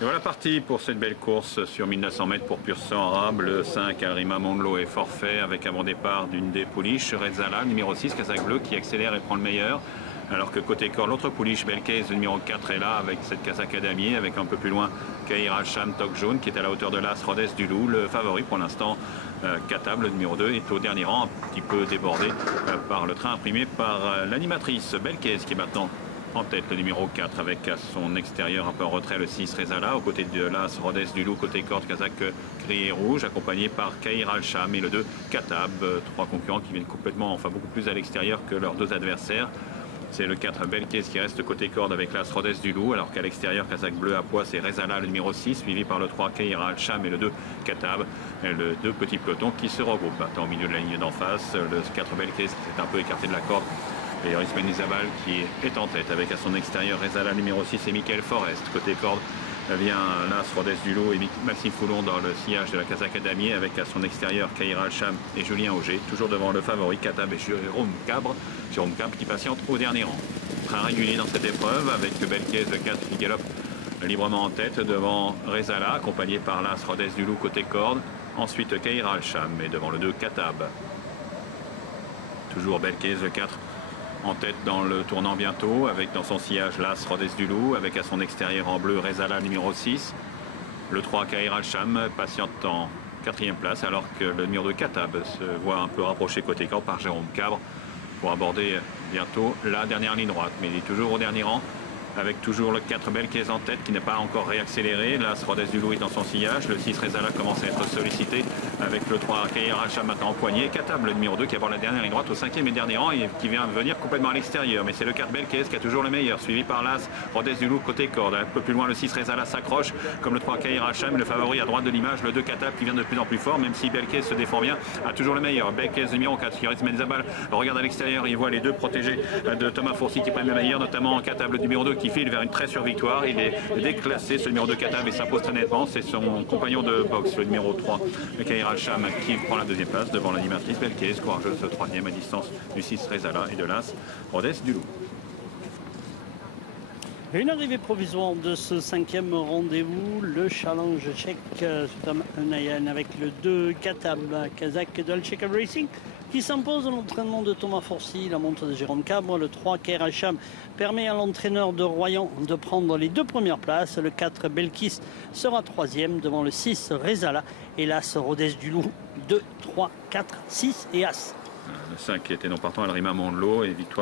Et voilà parti pour cette belle course sur 1900 mètres pour Pur Sang Arabe. Le 5, Alrima Mondlo est forfait avec un bon départ d'une des pouliches. Redzala, numéro 6, Casaque Bleu, qui accélère et prend le meilleur. Alors que côté corps, l'autre pouliche, Belkez, le numéro 4, est là avec cette casaque à damier. Avec un peu plus loin, Kahir Al-Sham, Toc Jaune, qui est à la hauteur de l'As, Rodez du Loup. Le favori pour l'instant, Katab, le numéro 2, est au dernier rang, un petit peu débordé par le train imprimé par l'animatrice. Belkez qui est maintenant en tête, le numéro 4, avec à son extérieur un peu en retrait le 6 Rezala, aux côtés de l'As Rodez du Loup, côté corde Kazakh gris et rouge, accompagné par Kahir Al-Sham et le 2 Katab, trois concurrents qui viennent complètement, enfin beaucoup plus à l'extérieur que leurs deux adversaires. C'est le 4 Belkez qui reste côté corde avec l'As Rodez du Loup, alors qu'à l'extérieur, Casaque Bleu à poids, c'est Rezala, le numéro 6, suivi par le 3 Kahir Al-Sham et le 2 Katab, le 2 petits pelotons qui se regroupent. Maintenant, au milieu de la ligne d'en face, le 4 Belkez qui s'est un peu écarté de la corde. Et Yoris Mendizabal qui est en tête avec à son extérieur Rezala numéro 6 et Michael Forest. Côté corde vient l'As Rodez du Loup et Maxime Foulon dans le sillage de la casaque à damier avec à son extérieur Kahir Al-Sham et Julien Auger. Toujours devant le favori Katab et Jérôme Cabre. Jérôme Cabre qui patiente au dernier rang. Train régulier dans cette épreuve avec Belkez 4 qui galope librement en tête devant Rezala accompagné par l'As Rodez du Loup côté corde. Ensuite Kahir Al-Sham et devant le 2 Katab. Toujours Belkez 4 en tête dans le tournant bientôt, avec dans son sillage l'As Rodez du Loup, avec à son extérieur en bleu Rezala numéro 6. Le 3 Kahir Al-Sham patiente en 4e place, alors que le numéro 2 Katab se voit un peu rapproché côté corps par Jérôme Cabre pour aborder bientôt la dernière ligne droite. Mais il est toujours au dernier rang, avec toujours le 4 Belkez en tête qui n'a pas encore réaccéléré. L'As Rodez du Loup est dans son sillage. Le 6 Rezala commence à être sollicité avec le 3 Kahir Al-Sham maintenant en poignée. Katab, le numéro 2 qui aborde la dernière ligne droite au 5e et dernier rang et qui vient venir complètement à l'extérieur. Mais c'est le 4 Belkez qui a toujours le meilleur, suivi par l'As Rodez du Loup côté corde. Un peu plus loin, le 6 Rezala s'accroche comme le 3 Kahir Al-Sham, le favori à droite de l'image, le 2 Katab qui vient de plus en plus fort, même si Belkez se défend bien, a toujours le meilleur. Belkez numéro 4, Yoris Mendizabal regarde à l'extérieur, il voit les deux protégés de Thomas Fourcy qui prennent le meilleur, notamment Katab, le numéro 2 qui file vers une très victoire. Il est déclassé, ce numéro 2 Katab, et s'impose très nettement. C'est son compagnon de boxe, le numéro 3, Kahir Al-Sham, qui prend la 2e place devant l'animatrice Belkez, courageuse 3e à distance du 6 Rezala et de l'As Rodez du Loup. Une arrivée provisoire de ce 5e rendez-vous, le challenge tchèque Tom Unayan avec le 2 Katab, Kazakh de Al-Cheka Racing, qui s'impose à l'entraînement de Thomas Fourcy, la montre de Jérôme Cabre. Le 3 Kahir Al-Sham permet à l'entraîneur de Royan de prendre les 2 premières places. Le 4 Belkis sera 3e devant le 6 Rezala et l'As Rodez du Loup 2, 3, 4, 6 et As. Le 5 qui était non partant, Alrima Mondlo et victoire.